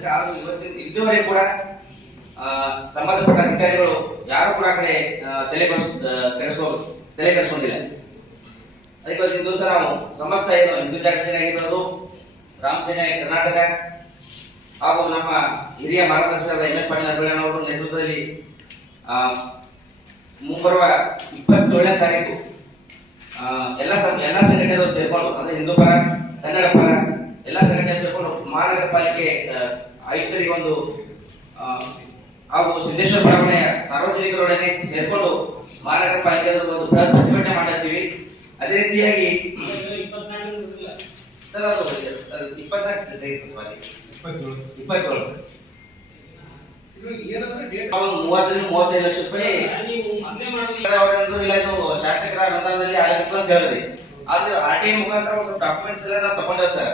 ಪರಿಸ್ಥಿತಿ ಆದ್ರೂ ಇವತ್ತಿನ ಇದುವರೆಗೆ ಕೂಡ ಸಂಬಂಧಪಟ್ಟ ಅಧಿಕಾರಿಗಳು ಯಾರು ಕೂಡ ಕಡೆ ತಲೆ ಕೆಡಿಸ್ ತಲೆ ಕೆಡಿಸ್ಕೊಂಡಿಲ್ಲ. ಅದಕ್ಕೆ ಇಂದು ಸಹ ನಾವು ಸಮಸ್ತ ಏನು ಹಿಂದೂ ಜಾತಿ ಸೇನೆ ಆಗಿರ್ಬೋದು ರಾಮ್ ಸೇನೆ ಕರ್ನಾಟಕ, ಹಾಗೂ ನಮ್ಮ ಹಿರಿಯ ಮಾರ್ಗದರ್ಶಕರಾದ ಎಂ ಎಸ್ ಪಾಟೀಲ್ ಅವರ ನೇತೃತ್ವದಲ್ಲಿ ಮುಂಬರುವ ಇಪ್ಪತ್ತೇಳನೇ ತಾರೀಕು ಎಲ್ಲ ಎಲ್ಲ ಸಂಘಟನೆಗಳು ಸೇರ್ಕೊಂಡು, ಅಂದ್ರೆ ಹಿಂದೂ ಪರ, ಕನ್ನಡ ಪರ, ಎಲ್ಲ ಸಂಘಟನೆ ಸೇರ್ಕೊಂಡು ಮಹಾನಗರ ಪಾಲಿಕೆ ಆ, ಆಯುಕ್ತರಿಗೆ ಒಂದು ಆ, ಹಾಗೂ ಸಿದ್ದೇಶ್ವರ ಬಡಾವಣೆಯ ಸಾರ್ವಜನಿಕರೊಡನೆ ಸೇರ್ಕೊಂಡು ಮಾರಾಟ ಪಾಲಿಕೆ ಒಂದು ಬೃಹತ್ ಪ್ರತಿಭಟನೆ ಮಾಡಿರ್ತೀವಿ. ಅದೇ ರೀತಿಯಾಗಿ ಸರ್ ಅದು ಇಪ್ಪತ್ನಾಲ್ಕು ಸರ್ ಇಪ್ಪತ್ತೇಳು. ಸರ್. ಮೂವತ್ತರಿಂದ ಮೂವತ್ತೈದು ಲಕ್ಷ ರೂಪಾಯಿ ಇಲ್ಲ ಶಾಸಕರ ಅನುದಾನದಲ್ಲಿ ಆಗಬೇಕು ಅಂತ ಹೇಳಿದ್ರಿ. ಆದ್ರೆ ಆರ್ ಟಿ ಐ ಮುಖಾಂತರ ಸ್ವಲ್ಪ ಡಾಕ್ಯುಮೆಂಟ್ಸ್ ಎಲ್ಲ ನಾವು ತಗೊಂಡೇವ್ ಸರ್.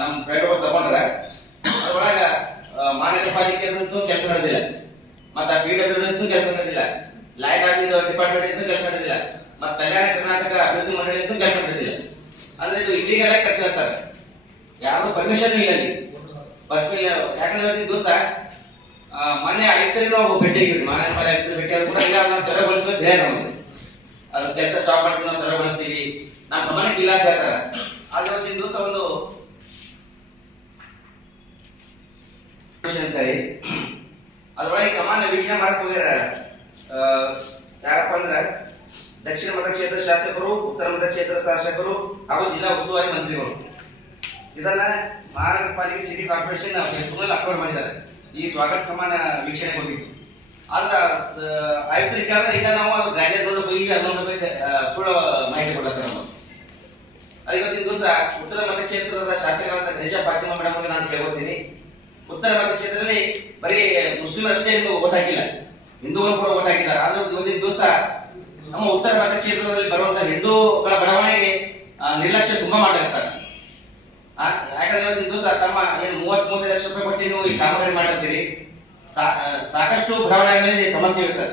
ನಮ್ ಫ್ರೆಂಡ್ ತಗೊಂಡ್ರೆ ಮಹಾನಗರ ಪಾಲಿಕೆ ಕೆಲಸ ನಡೆದಿಲ್ಲ. ಮತ್ತೆ ಪಿ ಡಬ್ಲ್ಯೂ ಕೆಲಸ ನಡೆದಿಲ್ಲ. ಲೈಟ್ ಆಗಿದ್ದು ಡಿಪಾರ್ಟ್ಮೆಂಟ್ ಕೆಲಸ ನಡೆದಿಲ್ಲ. ಮತ್ತೆ ಕಲ್ಯಾಣ ಕರ್ನಾಟಕ ಅಭಿವೃದ್ಧಿ ಮಂಡಳಿ ಕೆಲಸ ನಡೆದಿಲ್ಲ. ಅಂದ್ರೆ ಇದು ಇಲ್ಲಿಗೆಲ್ಲ ಕೆಲಸ ಇರ್ತಾರೆ ಯಾರು ಪರ್ಮಿಷನ್ ಇಲ್ಲ ಅಲ್ಲಿ ಮೇಲೆ ಯಾಕಂದ್ರೆ ದಿವಸ ಮೊನ್ನೆ ಆಯುಕ್ತರಿಗೆ ನಾವು ಭೇಟಿ ಆಗಿದ್ವಿ ಮನೆ ಪಾಲಿಕೆ ಆಯುಕ್ತರು ಭೇಟಿ ಆದ್ರೆ ಕೂಡ ಇಲ್ಲ, ನಾವು ತೆರವುಗೊಳಿಸ್ಬೇಕು ಅದು ಕೆಲಸ ಸ್ಟಾಪ್ ಮಾಡ್ತೀವಿ ನಾವು ತೆರವುಗೊಳಿಸ್ತೀವಿ ನಮ್ಮ ಗಮನಕ್ಕೆ ಇಲ್ಲ ಅಂತ ಹೇಳ್ತಾರೆ. ಆದ್ರೆ ಒಂದು ದಿವಸ ಒಂದು ಅದ್ರೊಳಗೆ ಕಮಾನ ವೀಕ್ಷಣೆ ಮಾಡಕ್ ಹೋಗ್ಯಾರ ಯಾರಪ್ಪ ಅಂದ್ರ ದಕ್ಷಿಣ ಮತಕ್ಷೇತ್ರ ಶಾಸಕರು, ಉತ್ತರ ಮತಕ್ಷೇತ್ರ ಶಾಸಕರು ಹಾಗೂ ಜಿಲ್ಲಾ ಉಸ್ತುವಾರಿ ಮಂತ್ರಿಗಳು. ಇದನ್ನ ಮಹಾನಗರ ಪಾಲಿಕೆ ಸಿಟಿ ಕಾರ್ಪೊರೇಷನ್ ಫೇಸ್ಬುಕ್ ಅಪ್ಲೋಡ್ ಮಾಡಿದ್ದಾರೆ. ಈ ಸ್ವಾಗತ ಕಮಾನ ವೀಕ್ಷಣೆ ಹೋಗಿದ್ದು. ಆದ್ರ ಆಯುಕ್ತರಿಗೆ ಆದ್ರೆ ಈಗ ನಾವು ಗ್ಯಾರೇಜ್ ರೋಡ್ ಹೋಗಿ ಅದೊಂದು ಬಗ್ಗೆ ಸುಳ್ಳು ಮಾಹಿತಿ ಕೊಡತ್ತೆ ನಾವು. ಇವತ್ತಿನ ದಿವಸ ಉತ್ತರ ಮತಕ್ಷೇತ್ರದ ಶಾಸಕರಾದ ಗಣೇಶ ಫಾತಿಮಾ ಮೇಡಮ್ ನಾನು ಕೇಳ್ಕೊತೀನಿ ಉತ್ತರ ಭಾರತ ಕ್ಷೇತ್ರದಲ್ಲಿ ಬರೀ ಮುಸ್ಲಿಮರಷ್ಟೇ ಓಟ್ ಹಾಕಿಲ್ಲ. ಹಿಂದೂಗಳು ಕೂಡ ಓಟ್ ಹಾಕಿದ್ದಾರೆ. ಆದ್ರೆ ಒಂದಿನ ದಿವಸ ನಮ್ಮ ಉತ್ತರ ಭಾರತ ಕ್ಷೇತ್ರದಲ್ಲಿ ಬರುವಂತ ಹಿಂದೂಗಳ ಬಡಾವಣೆಗೆ ನಿರ್ಲಕ್ಷ್ಯ ತುಂಬಾ ಮಾಡಿರ್ತಾರೆ. ಯಾಕಂದ್ರೆ ಇವತ್ತಿನ ದಿವಸ ತಮ್ಮ ಏನ್ ಮೂವತ್ತ್ ಮೂವತ್ತೈದು ಲಕ್ಷ ರೂಪಾಯಿ ಕೊಟ್ಟು ನೀವು ಈ ಕಾಮಗಾರಿ ಮಾಡಿರ್ತೀರಿ. ಸಾಕಷ್ಟು ಬಡಾವಣೆಗಳಲ್ಲಿ ಸಮಸ್ಯೆ ಇವೆ ಸರ್.